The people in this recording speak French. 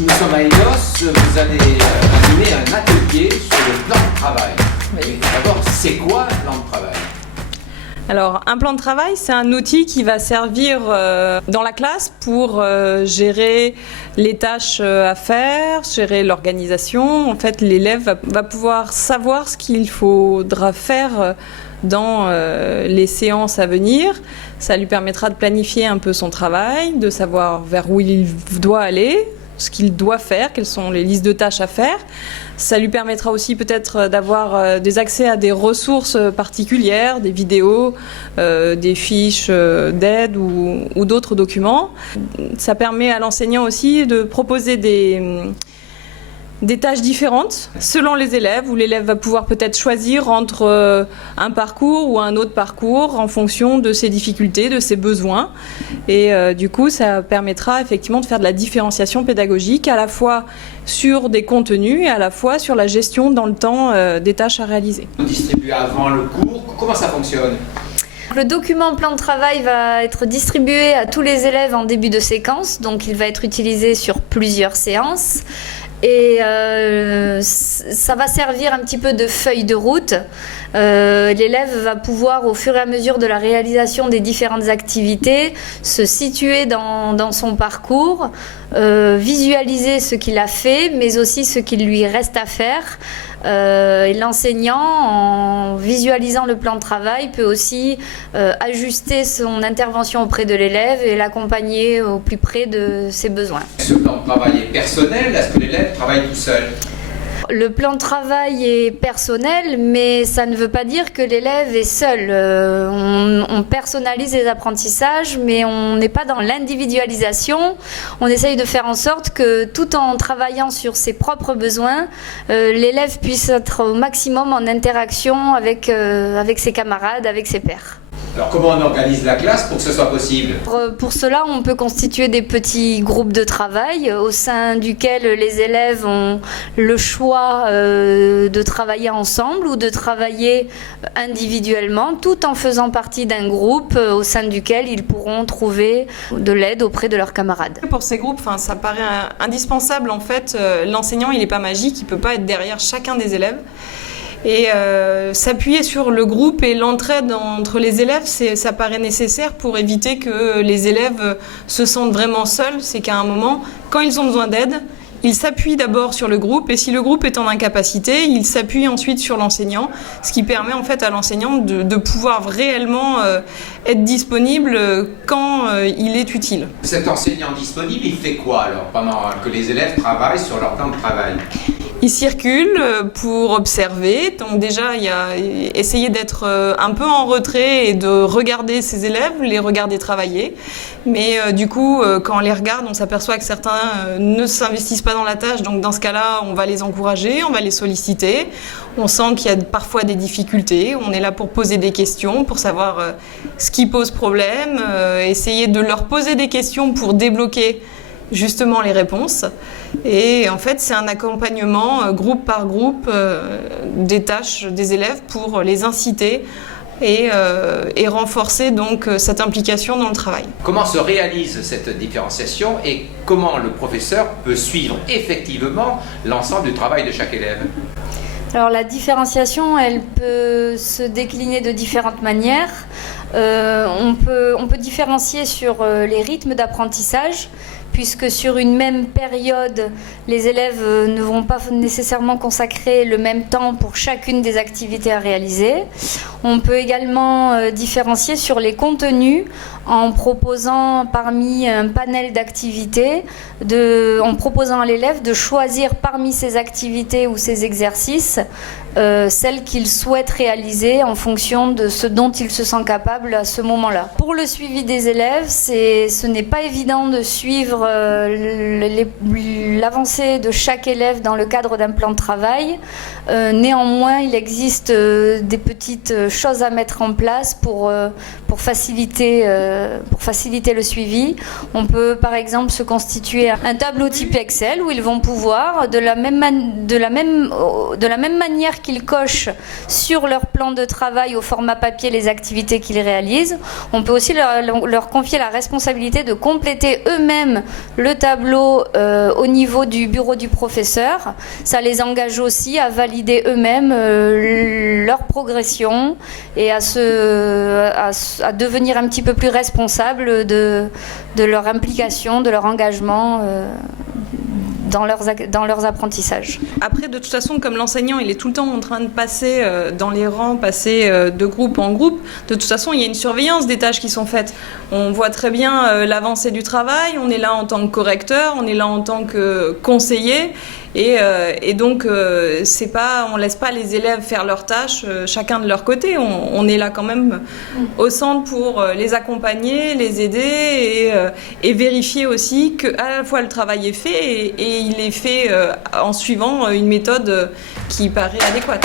Nous sommes à Enios, vous allez animer un atelier sur le plan de travail. Oui. D'abord, c'est quoi un plan de travail ? Alors, un plan de travail, c'est un outil qui va servir dans la classe pour gérer les tâches à faire, gérer l'organisation. En fait, l'élève va pouvoir savoir ce qu'il faudra faire dans les séances à venir. Ça lui permettra de planifier un peu son travail, de savoir vers où il doit aller, ce qu'il doit faire, quelles sont les listes de tâches à faire. Ça lui permettra aussi peut-être d'avoir des accès à des ressources particulières, des vidéos, des fiches d'aide ou d'autres documents. Ça permet à l'enseignant aussi de proposer des tâches différentes selon les élèves, où l'élève va pouvoir peut-être choisir entre un parcours ou un autre parcours en fonction de ses difficultés, de ses besoins. Et du coup, ça permettra effectivement de faire de la différenciation pédagogique à la fois sur des contenus et à la fois sur la gestion dans le temps des tâches à réaliser. Vous distribuez avant le cours, comment ça fonctionne ? Le document plan de travail va être distribué à tous les élèves en début de séquence, donc il va être utilisé sur plusieurs séances. Et ça va servir un petit peu de feuille de route. L'élève va pouvoir, au fur et à mesure de la réalisation des différentes activités, se situer dans son parcours, visualiser ce qu'il a fait, mais aussi ce qu'il lui reste à faire. Et l'enseignant, en visualisant le plan de travail, peut aussi ajuster son intervention auprès de l'élève et l'accompagner au plus près de ses besoins. Ce plan de travail est personnel, est-ce que l'élève travaille tout seul ? Le plan de travail est personnel, mais ça ne veut pas dire que l'élève est seul. On personnalise les apprentissages, mais on n'est pas dans l'individualisation. On essaye de faire en sorte que, tout en travaillant sur ses propres besoins, l'élève puisse être au maximum en interaction avec ses camarades, avec ses pairs. Alors comment on organise la classe pour que ce soit possible ? Pour cela, on peut constituer des petits groupes de travail au sein duquel les élèves ont le choix de travailler ensemble ou de travailler individuellement, tout en faisant partie d'un groupe au sein duquel ils pourront trouver de l'aide auprès de leurs camarades. Pour ces groupes, ça paraît indispensable en fait. L'enseignant, il n'est pas magique, il ne peut pas être derrière chacun des élèves. Et s'appuyer sur le groupe et l'entraide entre les élèves, ça paraît nécessaire pour éviter que les élèves se sentent vraiment seuls. C'est qu'à un moment, quand ils ont besoin d'aide, ils s'appuient d'abord sur le groupe et si le groupe est en incapacité, ils s'appuient ensuite sur l'enseignant, ce qui permet en fait à l'enseignant de pouvoir réellement être disponible quand il est utile. Cet enseignant disponible, il fait quoi alors pendant que les élèves travaillent sur leur plan de travail ? Il circule pour observer, donc déjà il y a essayer d'être un peu en retrait et de regarder ses élèves, les regarder travailler. Mais du coup, quand on les regarde, on s'aperçoit que certains ne s'investissent pas dans la tâche, donc dans ce cas-là, on va les encourager, on va les solliciter. On sent qu'il y a parfois des difficultés, on est là pour poser des questions, pour savoir ce qui pose problème, essayer de leur poser des questions pour débloquer justement les réponses. Et en fait, c'est un accompagnement groupe par groupe des tâches des élèves pour les inciter et renforcer donc cette implication dans le travail. Comment se réalise cette différenciation et comment le professeur peut suivre effectivement l'ensemble du travail de chaque élève ? Alors la différenciation, elle peut se décliner de différentes manières. On peut différencier sur les rythmes d'apprentissage, puisque sur une même période, les élèves ne vont pas nécessairement consacrer le même temps pour chacune des activités à réaliser. On peut également différencier sur les contenus en proposant parmi un panel d'activités, en proposant à l'élève de choisir parmi ces activités ou ces exercices celles qu'il souhaite réaliser en fonction de ce dont il se sent capable à ce moment-là. Pour le suivi des élèves, ce n'est pas évident de suivre l'avancée de chaque élève dans le cadre d'un plan de travail. Néanmoins, il existe des petites choses à mettre en place pour faciliter le suivi. On peut par exemple se constituer un tableau type Excel où ils vont pouvoir, de la même manière manière qu'ils cochent sur leur plan de travail au format papier les activités qu'ils réalisent, on peut aussi leur confier la responsabilité de compléter eux-mêmes le tableau au niveau du bureau du professeur. Ça les engage aussi à valider eux-mêmes leur progression et à devenir un petit peu plus responsables de leur implication, de leur engagement dans leurs apprentissages. Après, de toute façon, comme l'enseignant, il est tout le temps en train de passer dans les rangs, passer de groupe en groupe, de toute façon, il y a une surveillance des tâches qui sont faites. On voit très bien l'avancée du travail, on est là en tant que correcteur, on est là en tant que conseiller, et donc c'est pas, on laisse pas les élèves faire leurs tâches chacun de leur côté. On est là quand même au centre pour les accompagner, les aider et vérifier aussi que à la fois le travail est fait et il est fait en suivant une méthode qui paraît adéquate.